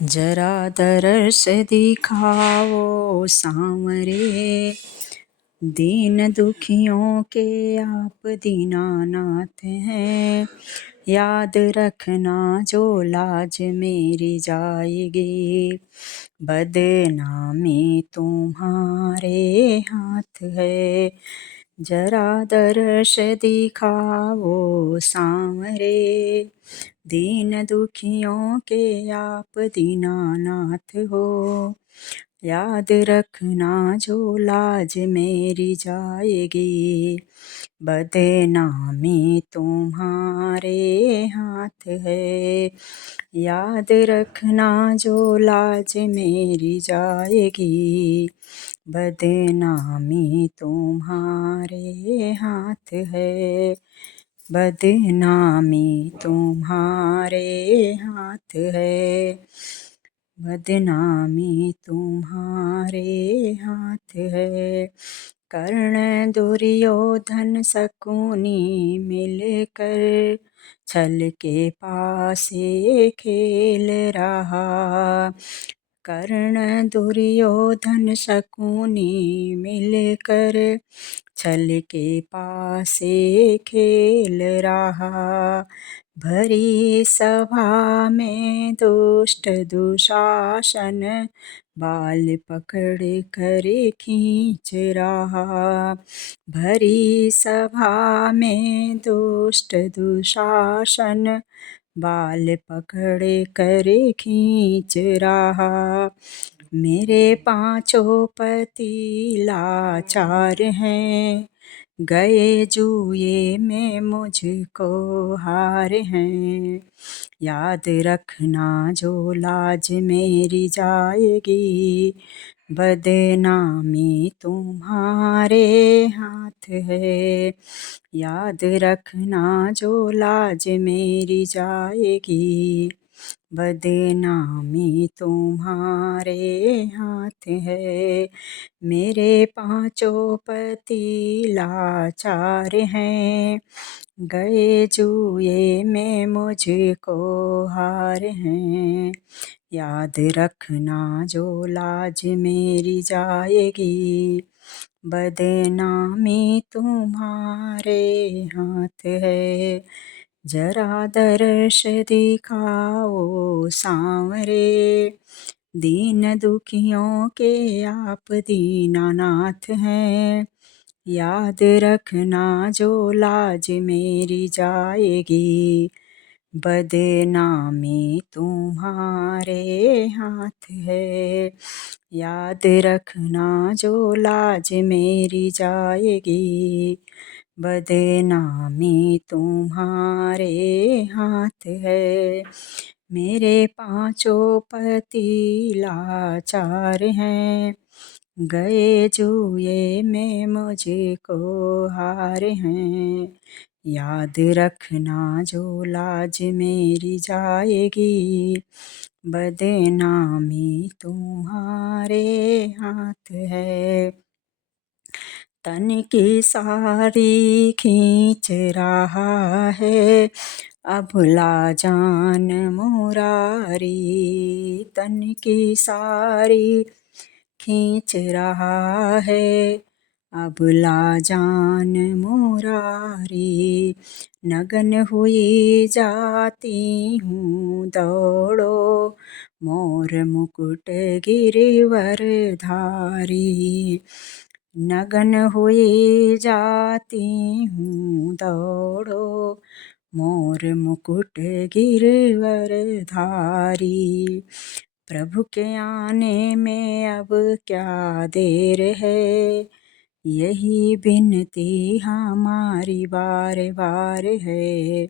जरा दरस दिखाओ सांवरे, दीन दुखियों के आप दीनानाथ हैं। याद रखना जो लाज मेरी जाएगी, बदनामी तुम्हारे हाथ है। जरा दर्श दिखाओ सांवरे, दीन दुखियों के आप दीनानाथ हो। याद रखना जो लाज मेरी जाएगी, बदनामी तुम्हारे हाथ है। याद रखना जो लाज मेरी जाएगी, बदनामी तुम्हारे हाथ है। बदनामी तुम्हारे हाथ है, बदनामी तुम्हारे हाथ है। कर्ण दुर्योधन शकुनी मिलकर छल के पासे खेल रहा। कर्ण दुर्योधन शकुनी मिलकर छल के पासे खेल रहा। भरी सभा में दुष्ट दुशासन बाल पकड़ कर खींच रहा। भरी सभा में दुष्ट दुशासन बाल पकड़ कर खींच रहा। मेरे पांचों पति लाचार हैं, गए जुए में मुझको हार हैं। याद रखना जो लाज मेरी जाएगी, बदनामी तुम्हारे हाथ है। याद रखना जो लाज मेरी जाएगी, बदनामी तुम्हारे हाथ है। मेरे पांचों पति लाचार हैं, गए जुए में मुझको हार हैं। याद रखना जो लाज मेरी जाएगी, बदनामी तुम्हारे हाथ है। जरा दर्श दिखाओ सांवरे, दीन दुखियों के आप दीनानाथ हैं। याद रखना जो लाज मेरी जाएगी, बदनामी तुम्हारे हाथ है। याद रखना जो लाज मेरी जाएगी, बदनामी तुम्हारे हाथ है। मेरे पांचों पति लाचार हैं, गए जुए में मुझको हार हैं। याद रखना जो लाज मेरी जाएगी, बदनामी तुम्हारे हाथ है। तन की साड़ी खींच रहा है अभला जान मुरारी। तन की साड़ी खींच रहा है अबला जान मुरारी। नगन हुई जाती हूँ दौड़ो, मोर मुकुट गिरवर धारी। नगन हुई जाती हूँ दौड़ो, मोर मुकुट गिरवर धारी। प्रभु के आने में अब क्या देर है, यही विनती हमारी बार बार है।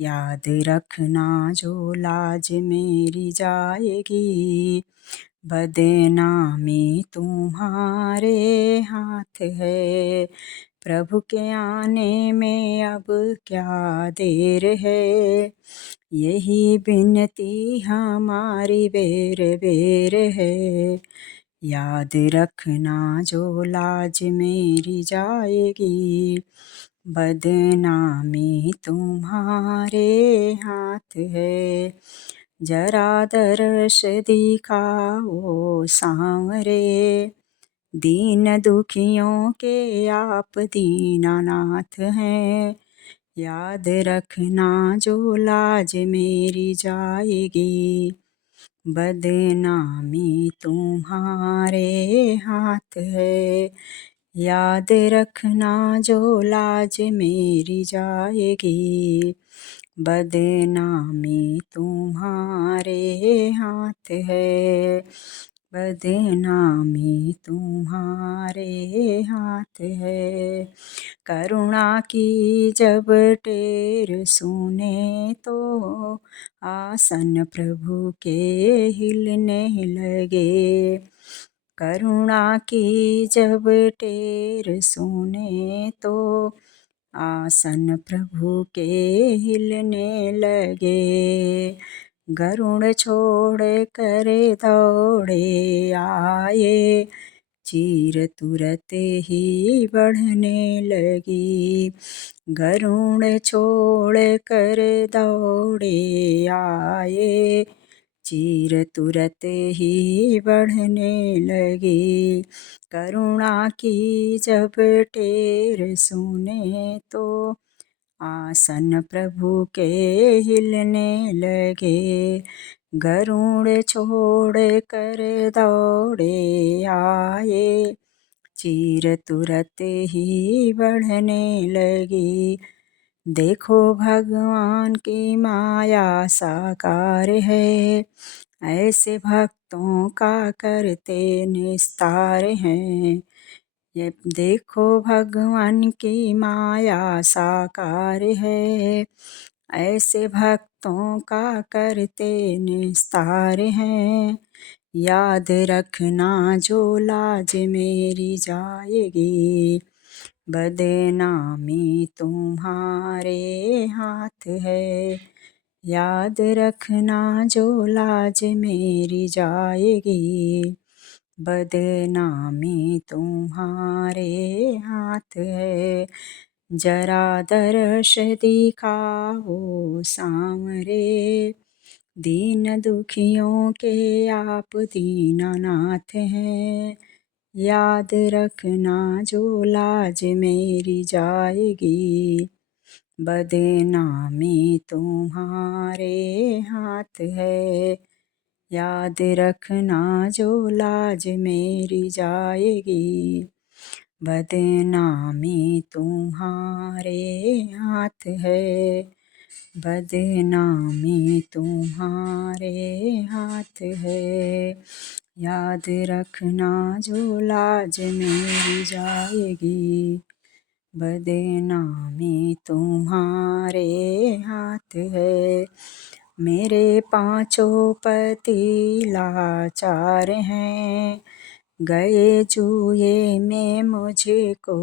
याद रखना जो लाज मेरी जाएगी, बदनामी तुम्हारे हाथ है। प्रभु के आने में अब क्या देर है, यही विनती हमारी बेर बेर है। याद रखना जो लाज मेरी जाएगी, बदनामी तुम्हारे हाथ है। जरा दर्श दिखाओ सांवरे। दीन दुखियों के आप दीनानाथ हैं, याद रखना जो लाज मेरी जाएगी। बदनामी तुम्हारे हाथ है, याद रखना जो लाज मेरी जाएगी। बदनामी तुम्हारे हाथ है, बदनामी तुम्हारे हाथ है। करुणा की जब टेर सुने तो आसन प्रभु के हिलने लगे। करुणा की जब टेर सुने तो आसन प्रभु के हिलने लगे। गरुड़ छोड़ कर दौड़े आए, चीर तुरत ही बढ़ने लगी। गरुड़ छोड़ कर दौड़े आए, चीर तुरत ही बढ़ने लगी। करुणा की जब टेर सुने तो आसन प्रभु के हिलने लगे। गरुड़ छोड़ कर दौड़े आए, चीर तुरत ही बढ़ने लगी। देखो भगवान की माया साकार है, ऐसे भक्तों का करते निस्तार हैं। ये देखो भगवान की माया साकार है, ऐसे भक्तों का करते निस्तार हैं। याद रखना जो लाज मेरी जाएगी। बदनामी तुम्हारे हाथ है, याद रखना जो लाज मेरी जाएगी। बदनामी तुम्हारे हाथ है, जरा दर्श दिखाओ सांवरे। दीन दुखियों के आप दीनानाथ हैं, याद रखना जो लाज मेरी जाएगी। बदनामी तुम्हारे हाथ है, याद रखना जो लाज मेरी जाएगी। बदनामी तुम्हारे हाथ है, बदनामी तुम्हारे हाथ है। याद रखना जो लाज मेरी जाएगी। बदनामी तुम्हारे हाथ है। मेरे पांचों पति लाचार हैं, गए जुए में मुझको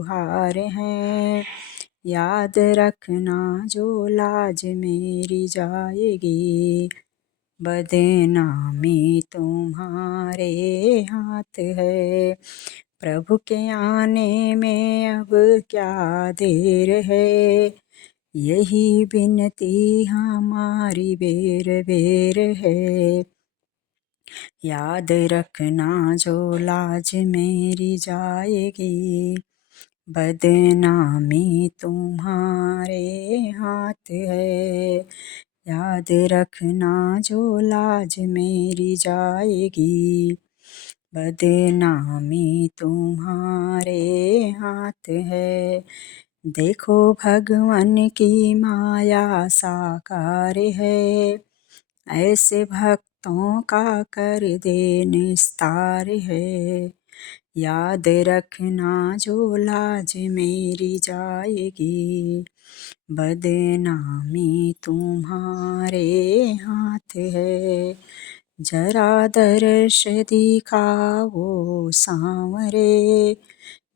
हार हैं। याद रखना जो लाज मेरी जाएगी। बदनामी तुम्हारे हाथ है, प्रभु के आने में अब क्या देर है। यही विनती हमारी बेर बेर है, याद रखना जो लाज मेरी जाएगी। बदनामी तुम्हारे हाथ है, याद रखना जो लाज मेरी जाएगी। बदनामी तुम्हारे हाथ है। देखो भगवान की माया साकार है, ऐसे भक्तों का कर दे निस्तार है। याद रखना जो लाज मेरी जाएगी। बदनामी तुम्हारे हाथ है, जरा दर्श दिखाओ सांवरे।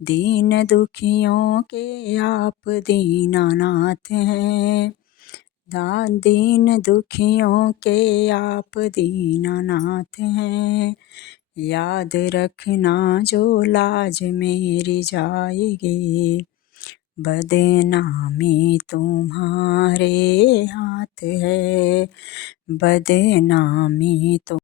दीन दुखियों के आप दीनानाथ हैं, दीन दुखियों के आप दीनानाथ हैं। याद रखना जो लाज मेरी जाएगी। बदनामी तुम्हारे हाथ है, बदनामी तो